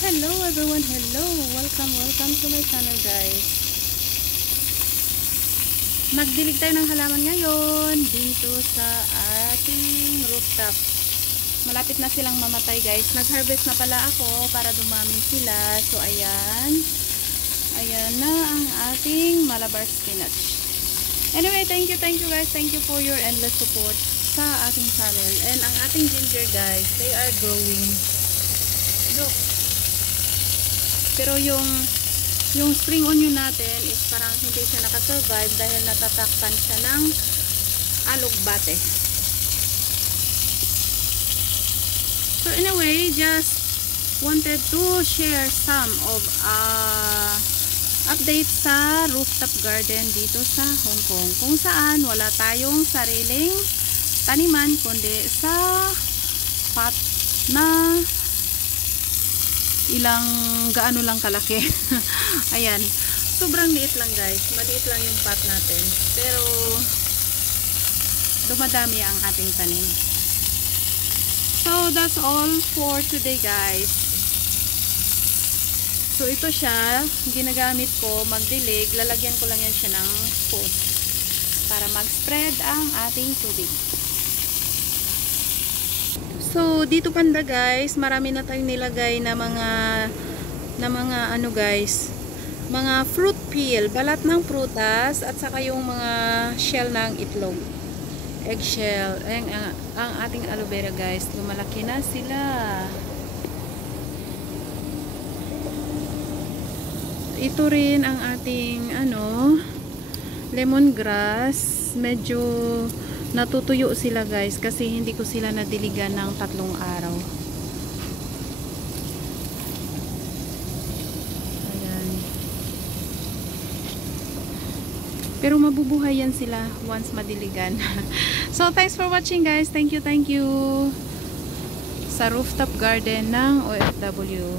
Hello everyone, hello! Welcome to my channel guys. Magdilig tayo ng halaman ngayon dito sa ating rooftop. Malapit na silang mamatay guys. Nag-harvest na pala ako para dumami sila. So ayan. Ayan na ang ating Malabar spinach. Anyway, thank you guys. Thank you for your endless support sa ating channel. And ang ating ginger guys, they are growing. Look. Pero yung spring onion natin is parang hindi siya nakasurvive dahil natatakpan siya ng alugbate. So anyway, just wanted to share some of update sa rooftop garden dito sa Hong Kong, kung saan wala tayong sariling taniman kundi sa pot na ilang gaano lang kalaki. Ayan, sobrang liit lang guys, maliit lang yung pot natin, pero dumadami ang ating tanim. So that's all for today guys. So ito siya, ginagamit ko magdilig, lalagyan ko lang yan siya ng hose para mag-spread ang ating tubig. So dito banda guys, marami na tayong nilagay na mga ano guys, mga fruit peel, balat ng prutas at saka yung mga shell ng itlog, eggshell. Ang ating aloe vera guys, lumalaki na sila. Ito rin ang ating lemongrass, medyo natutuyo sila guys kasi hindi ko sila nadiligan ng 3 araw. Ayan. Pero mabubuhay yan sila once madiligan. So thanks for watching guys. Thank you sa rooftop garden ng OFW.